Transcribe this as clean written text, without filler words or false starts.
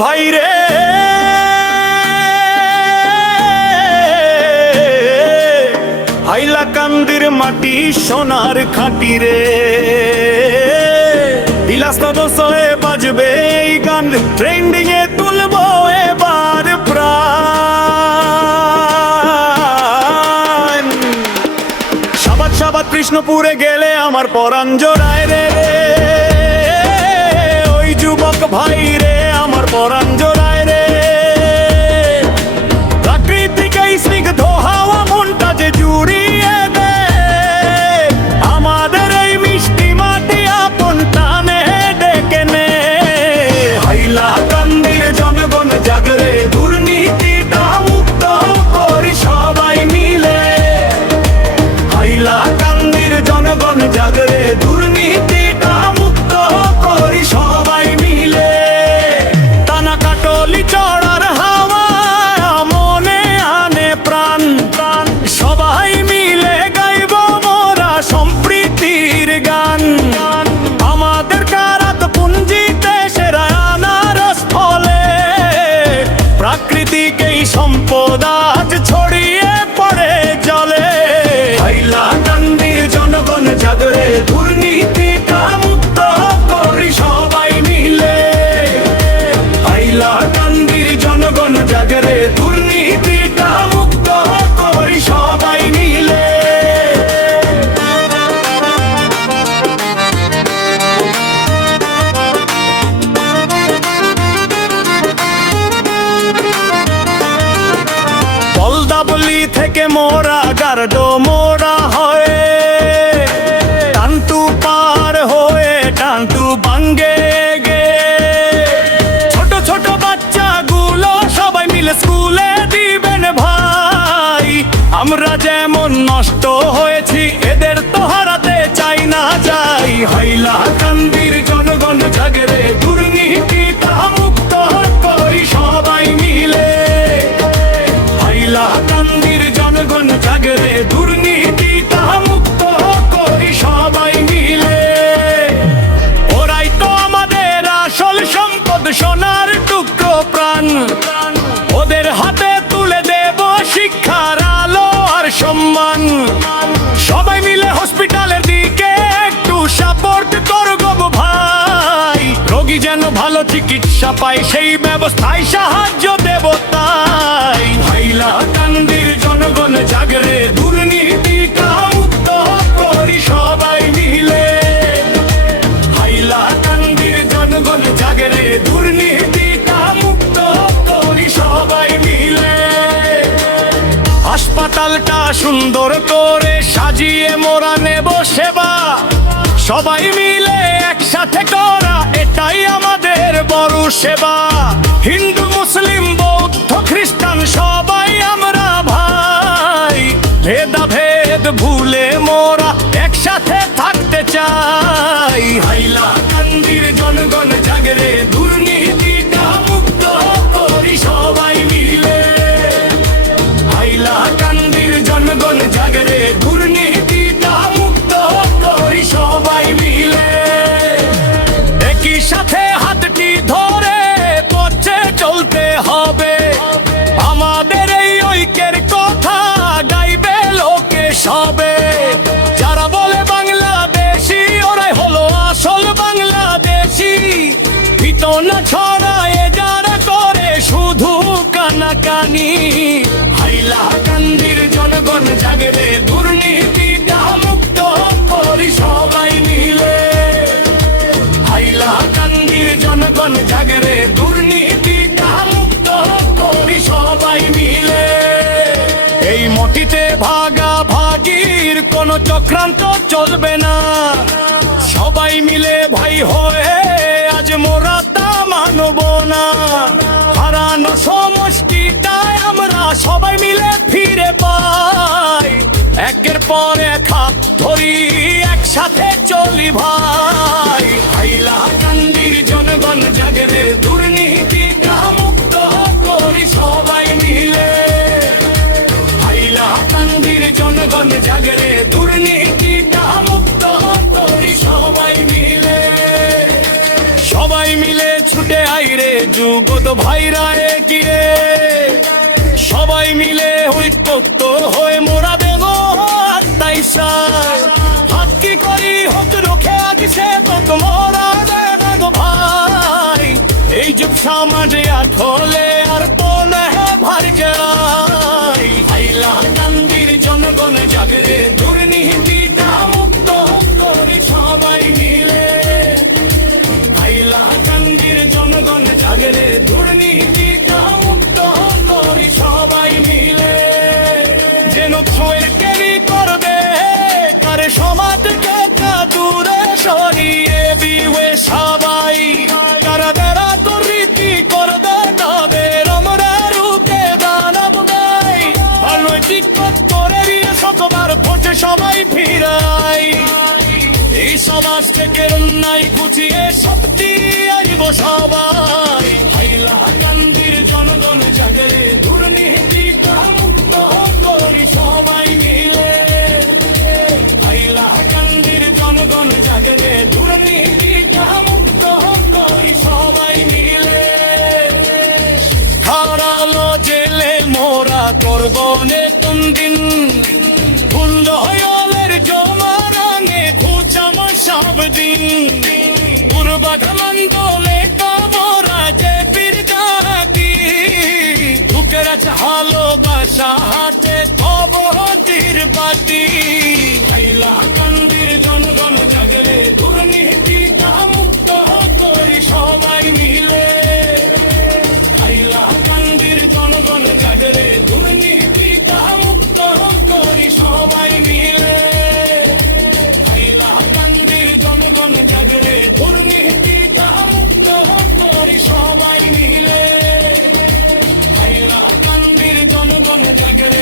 ভাই রে, হাইলাকান্দির মাটি সোনার খাঁটি রে। বিলাসে বাজবে এই গান, ট্রেন্ডিং এ তুলবো এবার প্রাণ। সাবাত সাবাত কৃষ্ণপুরে গেলে আমার পরাণ জোড়ায় রে, ওই যুবক ভাই রে আমার পরাণ জোড়ায় রে। প্রাকৃতিক এই স্নিগ্ধ হাওয়া মনটা যে জুড়িয়ে দে, আমাদের এই মিষ্টি মাটি আপন টানে ডেকে নে। হাইলাকান্দির জনগণ জাগরে, দুর্নীতিটা মুক্ত করি সবাই মিলে। হাইলাকান্দির জনগণ জাগরে, দুর্নীতিটা মুক্ত করি সবাই মিলে। টানা কাটলি চড়ার হাওয়া মনে আনে প্রাণ, সবাই মিলে গাইব মোরা সম্প্রীতির গান। আমাদের কারাত পুঞ্জিতে সেরা আনারস ফলে, প্রাকৃতিক এই সম্পদ আজ ছড়িয়ে পড়ে জলে। হাইলাকান্দির জনগণ জাগরে, দুর্নীতিটা মুক্ত করি সবাই মিলে। হাইলাকান্দির জনগণ জাগরে, দুর্নীতিটা মুক্ত করি সবাই মিলে। বলদাবলি থেকে মোরা গার্ডো মোরা হয়ে, টান্টু পার হয়ে টান্টু বাঙ্গে গে। ছোট ছোট বাচ্চাগুলো সবাই মিলে স্কুলে দিবেন ভাই। আমরা যেমন নষ্ট হয়েছি এদের তো হারাতে চাই না যাই। হাইলাকান্দির জনগণ জাগরে, দুর্নীতিটা মুক্ত করি সবাই মিলে। হাইলাকান্দির জনগণ জাগরে, দুর্নীতিটা মুক্ত করি সবাই মিলে। ওরাই তো আমাদের আসল সম্পদ, সোনার টুকরো প্রাণ। ওদের হাতে তুলে দেব শিক্ষার আলো আর সম্মান। সবাই মিলে হসপিটালের দিকে একটু সাপোর্ট করব ভাই। রোগী যেন ভালো চিকিৎসা পায় সেই ব্যবস্থায় সাহায্য দেব তাই। হাইলাকান্দির জনগণ জাগরে, দুর্নীতিটা মুক্ত করি সবাই মিলে। হাইলাকান্দির জনগণ জাগরে, দুর্নীতিটা মুক্ত করি সবাই মিলে। হাসপাতালটা সুন্দর করে সাজিয়ে মোরা নেব সেবা, সবাই মিলে একসাথে করা এটাই আমাদের বড় সেবা। হিন্দু মুসলিম বৌদ্ধ খ্রিস্টান সবাই আমরা ভাই, ভেদাভেদ ভুলে মোরা একসাথে থাকতে চাই। হাইলাকান্দির জনগণ জাগরে, দুর্নীতিটা মুক্ত করি সবাই মিলে। হাইলাকান্দির জনগণ জাগরে, দুর্নীতিটা মুক্ত করি সবাই মিলে। একই সাথে হাতটি ধরে পথে চলতে হবে, আমাদের এই ঐক্যের কথা গাইবে লোকে সবে। যারা বলে বাংলাদেশি ওরাই হলো আসল বাংলাদেশি। ভিতনা ছড়ায় যারা করে শুধু কানাকানি। হাইলাকান্দির জনগণ জাগরে, দুর্নীতিটা মুক্ত করি সবাই মিলে। হাইলাকান্দির জনগণ জাগরে, দুর্নীতিটা মুক্ত করি সবাই মিলে। এই মাটিতে ভাগাভাগির কোনো চক্রান্ত চলবে না। সবাই মিলে ভাই হয়ে আজ মোরা তা মানব না। হারানো সমষ্টিটাই আমরা সবাই মিলে ফিরে পাই। একের পর এক হাত ধরি একসাথে চলি ভাই। হাইলাকান্দির জনগণ জাগরে, দুর্নীতিটা মুক্ত করি সবাই মিলে। হাইলাকান্দির জনগণ জাগরে, দুর্নীতিটা মুক্ত করি সবাই মিলে। সবাই মিলে মিলে ছুটে আইরে যুগত ভাইরা কিরে, সবাই মিলে ঐক্যত হয়ে মোরা দেব তাই সাই, হাত কি করি হোক রোখে আগিছে তত মোরা দেব গো ভাই। এই যুগ সমাজে আঠলে আর তো না ভার যাই, হাইলা কান্দির জনগণ জাগরে দুর্নীতিটা মুক্ত করি সবাই মিলে, হাইলা কান্দির জনগণ জাগরে দুর্নীতিটা মুক্ত করি সবাই মিলে। যেন ছোঁয়ের কেরি করবে কারে সমাজকে তা দূরে সরিয়ে দিবে সবাই, কারা বেড়া দুর্নীতি করবে তাদের আমরা রূপে দানব দেয়, অনৈতিক করে সকবার ভোটে সবাই ফিরাই, এই সমাজ থেকে অন্যায় গুছিয়ে শক্তি আইব সবাই, হাইলা কান্দির জনগণ জাগরে দুর্নীতিটা মুক্ত করি সবাই মিলে, হাইলা কান্দির জনগণ জাগরে দুর্নীতিটা মুক্ত করি সবাই মিলে। হারালো জেলে মোরা করব নতুন দিন, কুন্দ হয়লের জমা রঙে খুচাম সব দিন, পূর্বাধমন্দলে কবরা যে পীর জাতি, বুকের আছে ভালোবাসা হাতে তবতির বাতি, হাইলা কান্দির জনগণ জাগরে দুর্নীতিটা মুক্ত করি সবাই মিলে, হাইলা কান্দির জনগণ জাগরে দুর্নীতিটা মুক্ত করি সবাই মিলে, হাইলা কান্দির জনগণ জাগরে দুর্নীতিটা মুক্ত করি সবাই মিলে, হাইলা কান্দির জনগণ জাগরে